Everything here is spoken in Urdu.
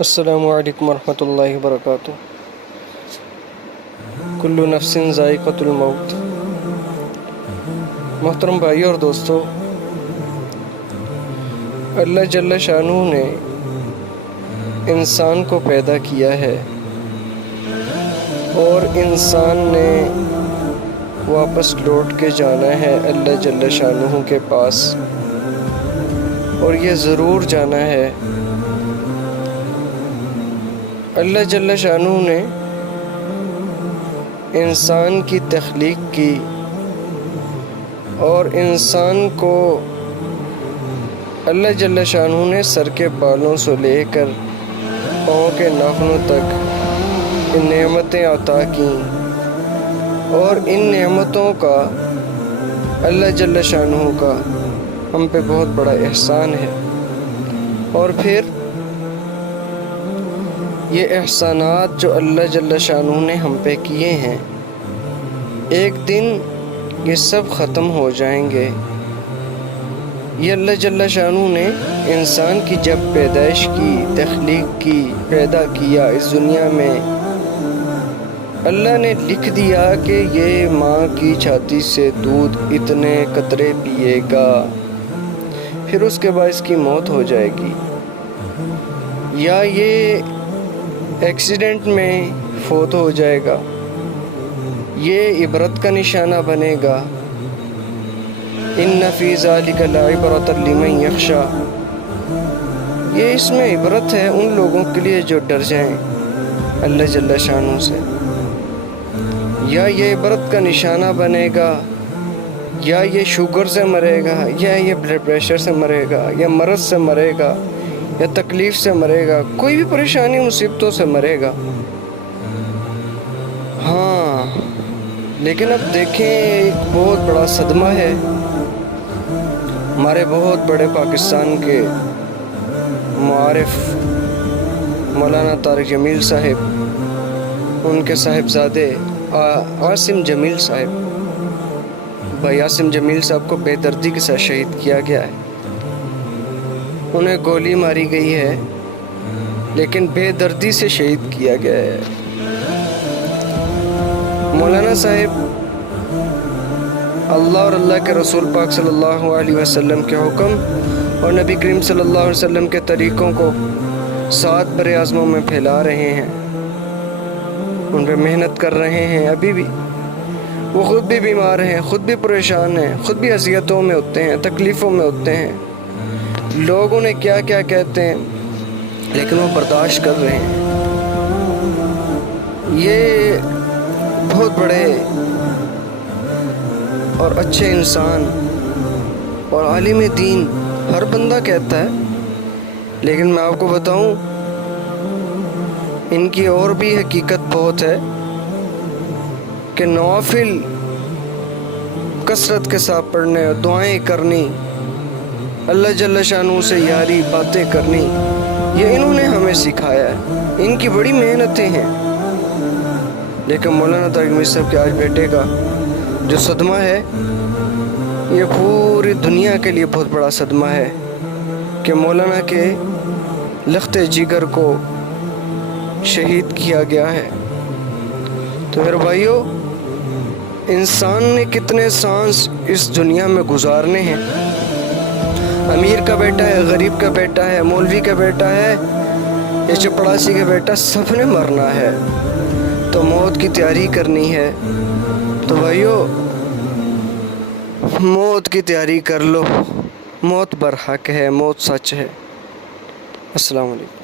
السلام علیکم ورحمۃ اللہ وبرکاتہ۔ کل نفس ذائقۃ الموت۔ محترم بھائی اور دوستو، اللہ جل شانہ نے انسان کو پیدا کیا ہے اور انسان نے واپس لوٹ کے جانا ہے اللہ جل شانہ کے پاس، اور یہ ضرور جانا ہے۔ اللہ جل شانہ نے انسان کی تخلیق کی اور انسان کو اللہ جل شانہ نے سر کے بالوں سے لے کر پاؤں کے ناخنوں تک ان نعمتیں عطا کیں، اور ان نعمتوں کا اللہ جل شانہ کا ہم پہ بہت بڑا احسان ہے۔ اور پھر یہ احسانات جو اللہ جل شانہ نے ہم پہ کیے ہیں، ایک دن یہ سب ختم ہو جائیں گے۔ یہ اللہ جل شانہ نے انسان کی جب پیدائش کی، تخلیق کی، پیدا کیا اس دنیا میں، اللہ نے لکھ دیا کہ یہ ماں کی چھاتی سے دودھ اتنے قطرے پیے گا، پھر اس کے بعد اس کی موت ہو جائے گی، یا یہ ایکسیڈنٹ میں فوت ہو جائے گا۔ یہ عبرت کا نشانہ بنے گا۔ ان فی ذلک لعبرۃ لمن یخشی۔ یہ اس میں عبرت ہے ان لوگوں کے لیے جو ڈر جائیں اللہ جل شانہ سے۔ یا یہ عبرت کا نشانہ بنے گا، یا یہ شوگر سے مرے گا، یا یہ بلڈ پریشر سے مرے گا، یا مرض سے مرے گا، یا تکلیف سے مرے گا، کوئی بھی پریشانی مصیبتوں سے مرے گا۔ ہاں، لیکن اب دیکھیں، ایک بہت بڑا صدمہ ہے۔ ہمارے بہت بڑے پاکستان کے معارف مولانا طارق جمیل صاحب، ان کے صاحبزادے عاصم جمیل صاحب، بھائی عاصم جمیل صاحب کو بے دردی کے ساتھ شہید کیا گیا ہے۔ انہیں گولی ماری گئی ہے، لیکن بے دردی سے شہید کیا گیا ہے۔ مولانا صاحب اللہ اور اللہ کے رسول پاک صلی اللہ علیہ وسلم کے حکم اور نبی کریم صلی اللہ علیہ وسلم کے طریقوں کو 7 بر اعظموں میں پھیلا رہے ہیں، ان پہ محنت کر رہے ہیں۔ ابھی بھی وہ خود بھی بیمار ہیں، خود بھی پریشان ہیں، خود بھی اذیتوں میں ہوتے ہیں، تکلیفوں میں ہوتے ہیں، لوگ انہیں کیا کیا کہتے ہیں، لیکن وہ برداشت کر رہے ہیں۔ یہ بہت بڑے اور اچھے انسان اور عالم دین ہر بندہ کہتا ہے، لیکن میں آپ کو بتاؤں، ان کی اور بھی حقیقت بہت ہے کہ نوافل کثرت کے ساتھ پڑھنے، دعائیں کرنی، اللہ جل شانہ سے یاری، باتیں کرنی، یہ انہوں نے ہمیں سکھایا ہے۔ ان کی بڑی محنتیں ہیں، لیکن مولانا طارق جمیل صاحب کے آج بیٹے کا جو صدمہ ہے، یہ پوری دنیا کے لیے بہت بڑا صدمہ ہے کہ مولانا کے لخت جگر کو شہید کیا گیا ہے۔ تو پھر بھائیو، انسان نے کتنے سانس اس دنیا میں گزارنے ہیں۔ امیر کا بیٹا ہے، غریب کا بیٹا ہے، مولوی کا بیٹا ہے، یا چپڑاسی کا بیٹا، سب نے مرنا ہے، تو موت کی تیاری کرنی ہے۔ تو بھائیو، موت کی تیاری کر لو، موت برحق ہے، موت سچ ہے۔ السلام علیکم۔